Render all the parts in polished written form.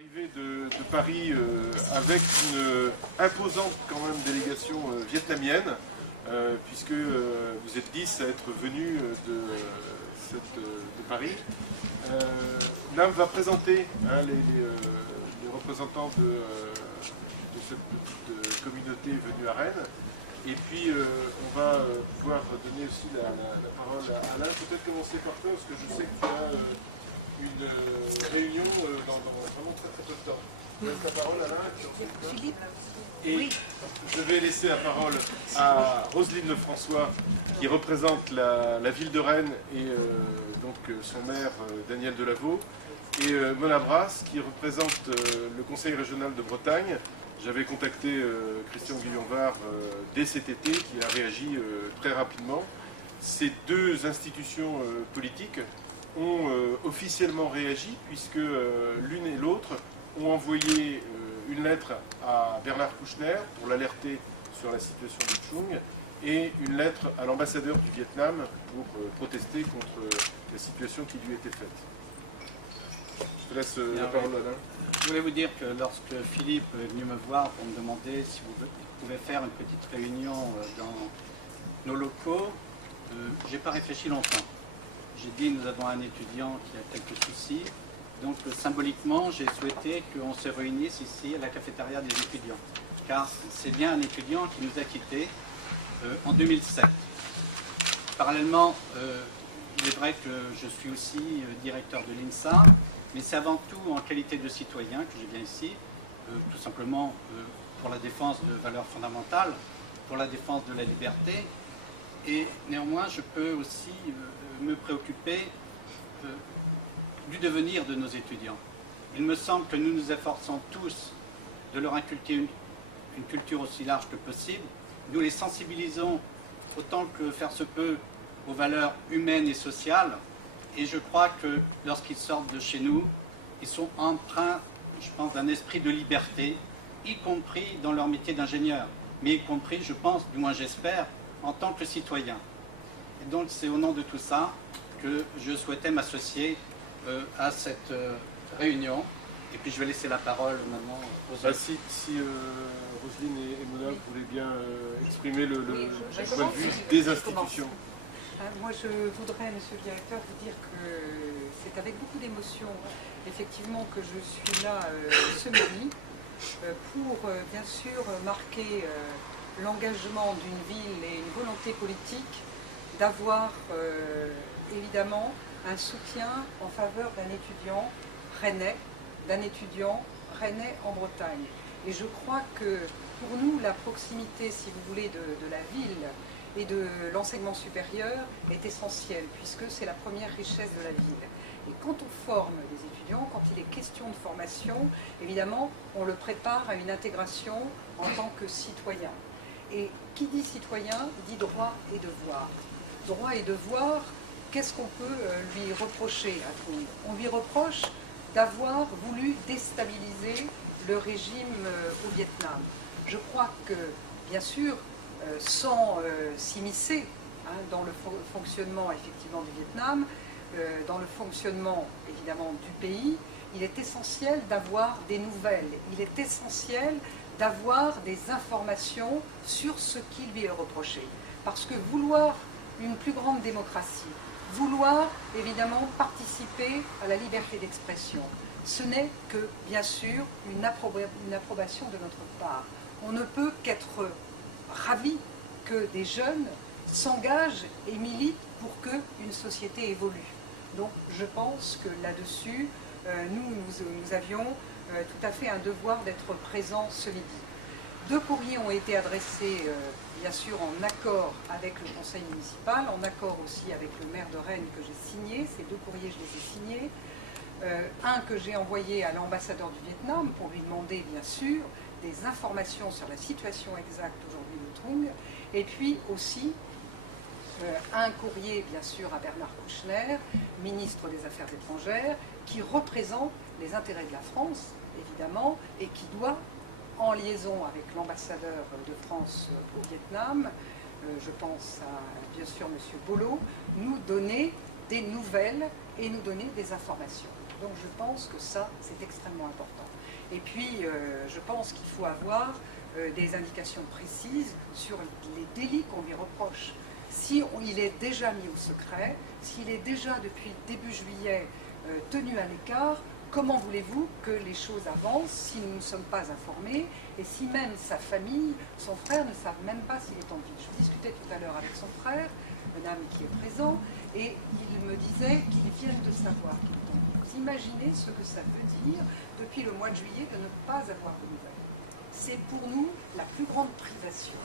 Arrivé de Paris avec une imposante quand même délégation vietnamienne, puisque vous êtes 10 à être venus de Paris. Nam va présenter les représentants de cette petite communauté venue à Rennes. Et puis on va pouvoir donner aussi la parole à Alain. Peut-être commencer par toi, parce que je sais que tu as une réunion dans vraiment très peu de temps. Je laisse la parole à Alain. Philippe. Et oui. Je vais laisser la parole à Roselyne Lefrançois, qui représente la ville de Rennes et donc son maire Daniel Delaveau, et Mona Brasse, qui représente le conseil régional de Bretagne. J'avais contacté Christian Guillon-Var dès cet été, qui a réagi très rapidement. Ces deux institutions politiques ont officiellement réagi, puisque l'une et l'autre ont envoyé une lettre à Bernard Kouchner pour l'alerter sur la situation de Chung, et une lettre à l'ambassadeur du Vietnam pour protester contre la situation qui lui était faite. Je te laisse la parole, Alain. Je voulais vous dire que lorsque Philippe est venu me voir pour me demander si vous pouvez faire une petite réunion dans nos locaux, j'ai pas réfléchi longtemps. J'ai dit nous avons un étudiant qui a quelques soucis, donc symboliquement j'ai souhaité qu'on se réunisse ici à la cafétéria des étudiants, car c'est bien un étudiant qui nous a quittés en 2007. Parallèlement, il est vrai que je suis aussi directeur de l'INSA, mais c'est avant tout en qualité de citoyen que je viens ici, tout simplement pour la défense de valeurs fondamentales, pour la défense de la liberté, et néanmoins je peux aussi me préoccuper du devenir de nos étudiants. Il me semble que nous nous efforçons tous de leur inculquer une culture aussi large que possible. Nous les sensibilisons autant que faire se peut aux valeurs humaines et sociales, et je crois que lorsqu'ils sortent de chez nous, ils sont empreints, je pense, d'un esprit de liberté, y compris dans leur métier d'ingénieur, mais y compris, je pense, du moins j'espère, en tant que citoyen. Et donc c'est au nom de tout ça que je souhaitais m'associer à cette réunion. Et puis je vais laisser la parole maintenant aux autres. Si Roselyne et Mona, vous voulez bien exprimer le point de vue des institutions. Moi, je voudrais, monsieur le directeur, vous dire que c'est avec beaucoup d'émotion, effectivement, que je suis là ce midi pour, bien sûr, marquer l'engagement d'une ville et une volonté politique d'avoir, évidemment, un soutien en faveur d'un étudiant rennais en Bretagne. Et je crois que, pour nous, la proximité, si vous voulez, de la ville et de l'enseignement supérieur est essentielle, puisque c'est la première richesse de la ville. Et quand on forme des étudiants, quand il est question de formation, évidemment, on le prépare à une intégration en tant que citoyen. Et qui dit citoyen, dit droit et devoir. Droit et devoir, qu'est-ce qu'on peut lui reprocher à Trung? On lui reproche d'avoir voulu déstabiliser le régime au Vietnam. Je crois que, bien sûr, sans s'immiscer dans le fonctionnement effectivement du Vietnam, dans le fonctionnement évidemment du pays, il est essentiel d'avoir des nouvelles, il est essentiel d'avoir des informations sur ce qui lui est reproché. Parce que vouloir une plus grande démocratie, vouloir évidemment participer à la liberté d'expression, ce n'est que bien sûr une approbation de notre part. On ne peut qu'être ravi que des jeunes s'engagent et militent pour qu'une société évolue. Donc je pense que là-dessus, nous avions tout à fait un devoir d'être présents ce midi. 2 courriers ont été adressés, bien sûr, en accord avec le conseil municipal, en accord aussi avec le maire de Rennes que j'ai signé. Ces 2 courriers, je les ai signés. Un que j'ai envoyé à l'ambassadeur du Vietnam pour lui demander, bien sûr, des informations sur la situation exacte aujourd'hui de Trung, et puis aussi un courrier, bien sûr, à Bernard Kouchner, ministre des Affaires étrangères, qui représente les intérêts de la France, évidemment, et qui doit, en liaison avec l'ambassadeur de France au Vietnam, je pense à, bien sûr, M. Bolo, nous donner des nouvelles et nous donner des informations. Donc je pense que ça, c'est extrêmement important. Et puis, je pense qu'il faut avoir des indications précises sur les délits qu'on lui reproche. Si il est déjà mis au secret, s'il est déjà depuis début juillet tenu à l'écart, comment voulez-vous que les choses avancent si nous ne sommes pas informés et si même sa famille, son frère ne savent même pas s'il est en vie? Je discutais tout à l'heure avec son frère, un homme qui est présent, et il me disait qu'ils viennent de savoir qu'il est en vie. Vous imaginez ce que ça veut dire depuis le mois de juillet de ne pas avoir de nouvelles. C'est pour nous la plus grande privation.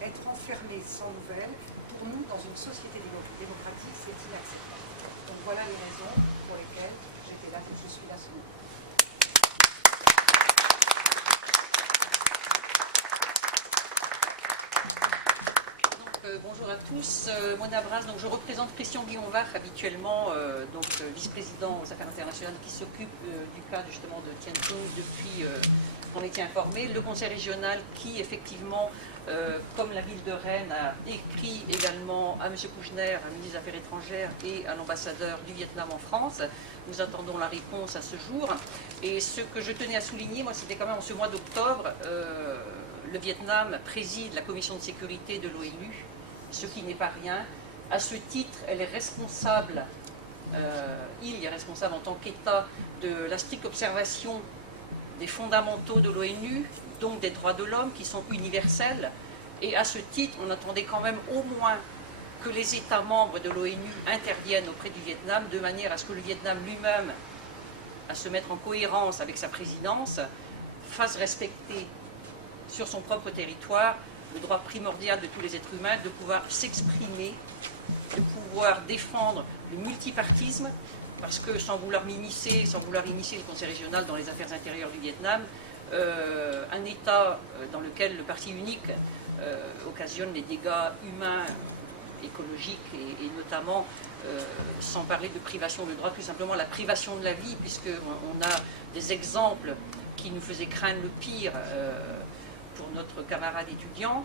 Être enfermé sans nouvelles, pour nous, dans une société démocratique, c'est inacceptable. Donc voilà les raisons pour lesquelles j'étais là, que je suis là ce matin. Bonjour à tous, Mona Brasse, donc je représente Christian Guillon-Var habituellement, vice-président aux affaires internationales qui s'occupe du cas justement de Tien Trung depuis qu'on était informé. Le conseil régional qui effectivement, comme la ville de Rennes, a écrit également à M. Kouchner, à ministre des Affaires étrangères et à l'ambassadeur du Vietnam en France. Nous attendons la réponse à ce jour. Et ce que je tenais à souligner, moi, c'était quand même en ce mois d'octobre, le Vietnam préside la commission de sécurité de l'ONU, ce qui n'est pas rien. À ce titre, elle est responsable, il est responsable en tant qu'État de la stricte observation des fondamentaux de l'ONU, donc des droits de l'homme qui sont universels. Et à ce titre, on attendait quand même au moins que les États membres de l'ONU interviennent auprès du Vietnam de manière à ce que le Vietnam lui-même, à se mettre en cohérence avec sa présidence, fasse respecter sur son propre territoire le droit primordial de tous les êtres humains de pouvoir s'exprimer, de pouvoir défendre le multipartisme, parce que sans vouloir immiscer le Conseil régional dans les affaires intérieures du Vietnam, un État dans lequel le parti unique occasionne les dégâts humains, écologiques et notamment, sans parler de privation de droits, tout simplement la privation de la vie, puisqu'on a des exemples qui nous faisaient craindre le pire pour notre camarade étudiant,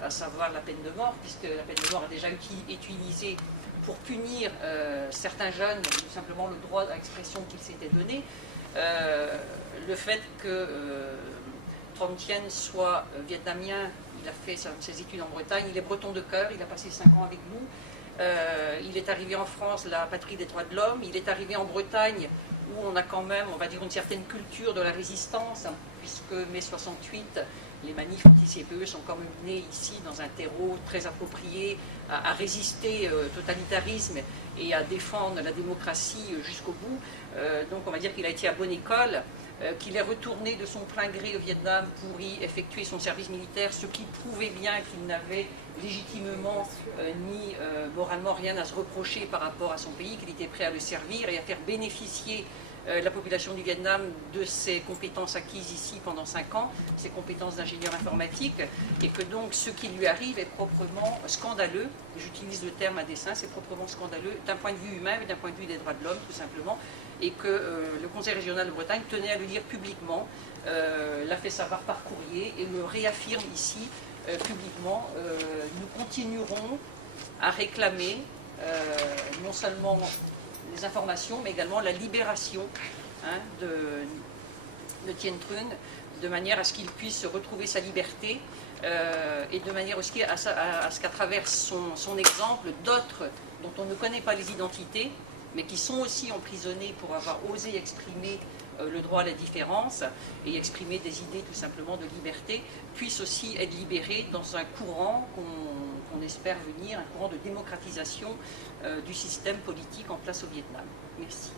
à savoir la peine de mort, puisque la peine de mort a déjà été utilisée pour punir certains jeunes, tout simplement le droit à l'expression qu'il s'était donné. Le fait que Trong Thien soit vietnamien, il a fait ses études en Bretagne, il est breton de cœur, il a passé 5 ans avec nous. Il est arrivé en France, la patrie des droits de l'homme, il est arrivé en Bretagne, où on a quand même, on va dire, une certaine culture de la résistance, hein, puisque mai 68, les manifs anti-CPE sont quand même nés ici, dans un terreau très approprié, à résister au totalitarisme et à défendre la démocratie jusqu'au bout. Donc on va dire qu'il a été à bonne école, qu'il est retourné de son plein gré au Vietnam pour y effectuer son service militaire, ce qui prouvait bien qu'il n'avait légitimement ni moralement rien à se reprocher par rapport à son pays, qu'il était prêt à le servir et à faire bénéficier la population du Vietnam de ses compétences acquises ici pendant 5 ans, ses compétences d'ingénieur informatique, et que donc ce qui lui arrive est proprement scandaleux, j'utilise le terme à dessein, c'est proprement scandaleux d'un point de vue humain et d'un point de vue des droits de l'homme tout simplement, et que le Conseil régional de Bretagne tenait à le dire publiquement, l'a fait savoir par courrier et le réaffirme ici publiquement. Nous continuerons à réclamer non seulement les informations, mais également la libération de Tien Trung, de manière à ce qu'il puisse retrouver sa liberté et de manière aussi à ce qu'à travers son exemple, d'autres dont on ne connaît pas les identités, mais qui sont aussi emprisonnés pour avoir osé exprimer le droit à la différence et exprimer des idées tout simplement de liberté, puissent aussi être libérés dans un courant qu'on espère venir, un courant de démocratisation du système politique en place au Vietnam. Merci.